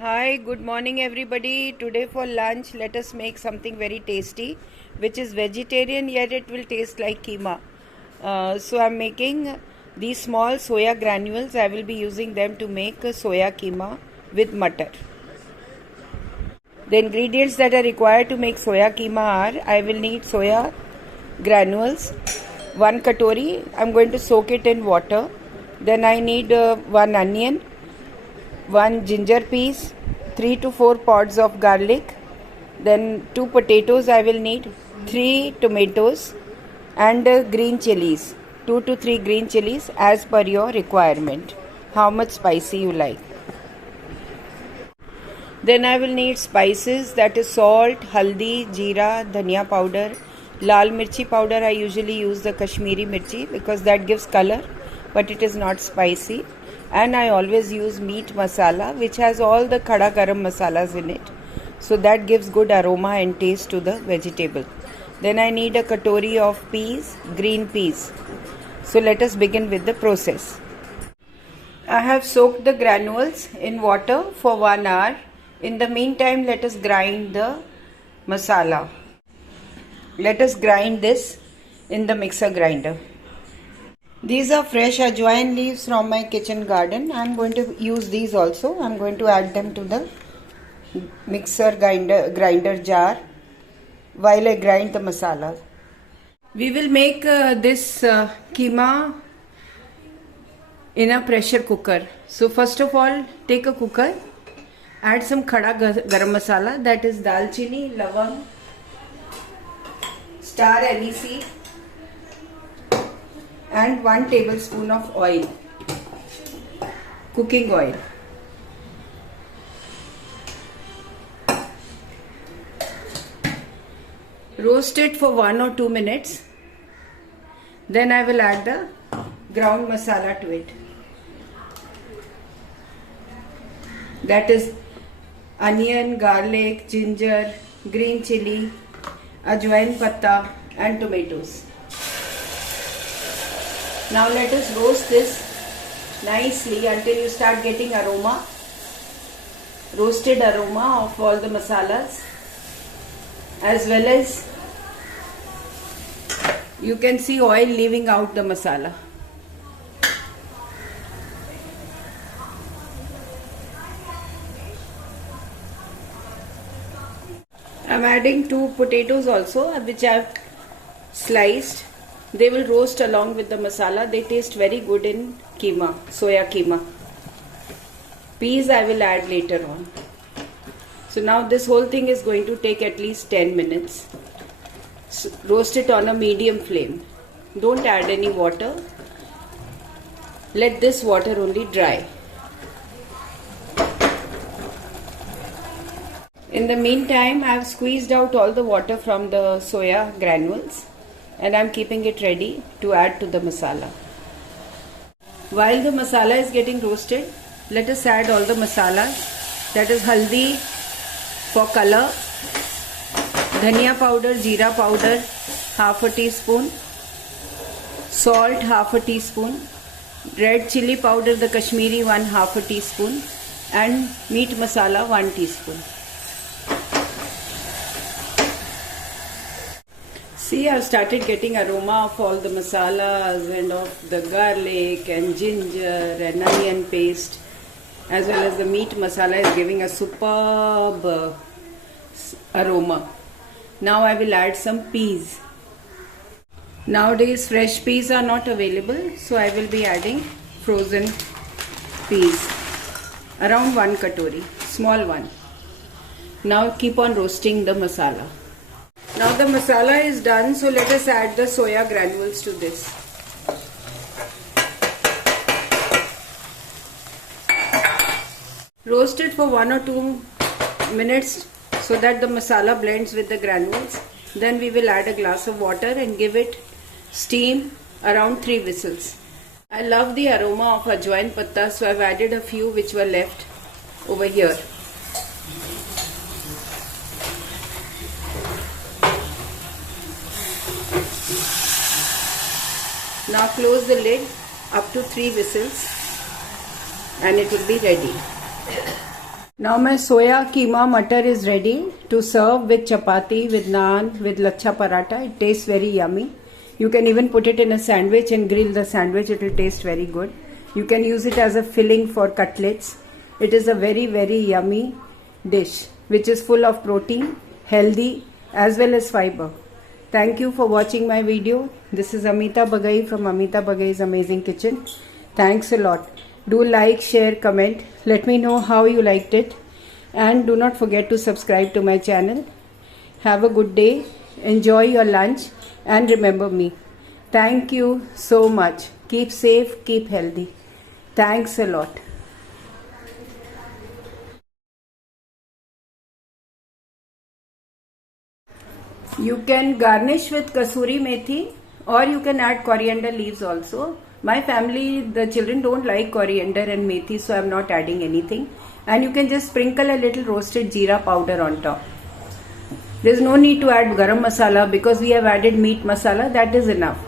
Hi, good morning everybody. Today for lunch, let us make something very tasty, which is vegetarian yet it will taste like keema. So I'm making these small soya granules. I will be using them to make a soya keema with mutton. The ingredients that are required to make soya keema are: I will need soya granules, 1 katori. I'm going to soak it in water. Then I need 1 onion, 1 ginger piece, 3 to 4 pods of garlic, then 2 potatoes I will need, 3 tomatoes, and green chilies, 2 to 3 green chilies as per your requirement, how much spicy you like. Then I will need spices, that is salt, haldi, jeera, dhania powder, lal mirchi powder. I usually use the Kashmiri mirchi because that gives color, but it is not spicy. And I always use meat masala, which has all the khada garam masalas in it, so that gives good aroma and taste to the vegetable. Then I need a katori of peas, green peas. So let us begin with the process. I have soaked the granules in water for 1 hour. In the meantime, let us grind the masala. Let us grind this in the mixer grinder. These are fresh ajwain leaves from my kitchen garden. I am going to use these also. I am going to add them to the mixer grinder jar while I grind the masala. We will make this keema in a pressure cooker. So first of all, take a cooker, add some khada garam masala, that is dalchini, lavang, star anise, and 1 tablespoon of oil, cooking oil. Roast it for 1 or 2 minutes. Then I will add the ground masala to it. That is onion, garlic, ginger, green chili, ajwain patta, and tomatoes. Now let us roast this nicely until you start getting aroma, roasted aroma of all the masalas, as well as you can see oil leaving out the masala. I am adding 2 potatoes also, which I have sliced. They will roast along with the masala. They taste very good in keema, soya keema. Peas I will add later on. So now this whole thing is going to take at least 10 minutes. So roast it on a medium flame. Don't add any water. Let this water only dry. In the meantime, I have squeezed out all the water from the soya granules, and I am keeping it ready to add to the masala. While the masala is getting roasted, let us add all the masalas. That is haldi for color, dhania powder, jeera powder, half a teaspoon, salt half a teaspoon, red chili powder, the Kashmiri one, half a teaspoon, and meat masala 1 teaspoon. See, I have started getting aroma of all the masalas and of the garlic and ginger and onion paste, as well as the meat masala is giving a superb aroma. Now I will add some peas. Nowadays fresh peas are not available, so I will be adding frozen peas, around 1 katori, small one. Now keep on roasting the masala. Now the masala is done, so let us add the soya granules to this. Roast it for 1 or 2 minutes so that the masala blends with the granules. Then we will add a glass of water and give it steam around 3 whistles. I love the aroma of ajwain patta, so I have added a few which were left over here. Now close the lid up to 3 whistles and it will be ready. Now my soya keema matar is ready to serve with chapati, with naan, with lachha paratha. It tastes very yummy. You can even put it in a sandwich and grill the sandwich. It will taste very good. You can use it as a filling for cutlets. It is a very, very yummy dish which is full of protein, healthy as well as fiber. Thank you for watching my video. This is Amita Bagai from Amita Bagai's Amazing Kitchen. Thanks a lot. Do like, share, comment. Let me know how you liked it. And do not forget to subscribe to my channel. Have a good day. Enjoy your lunch. And remember me. Thank you so much. Keep safe, keep healthy. Thanks a lot. You can garnish with kasuri methi or you can add coriander leaves also. My family, the children don't like coriander and methi, so I'm not adding anything. And you can just sprinkle a little roasted jeera powder on top. There's no need to add garam masala because we have added meat masala. That is enough.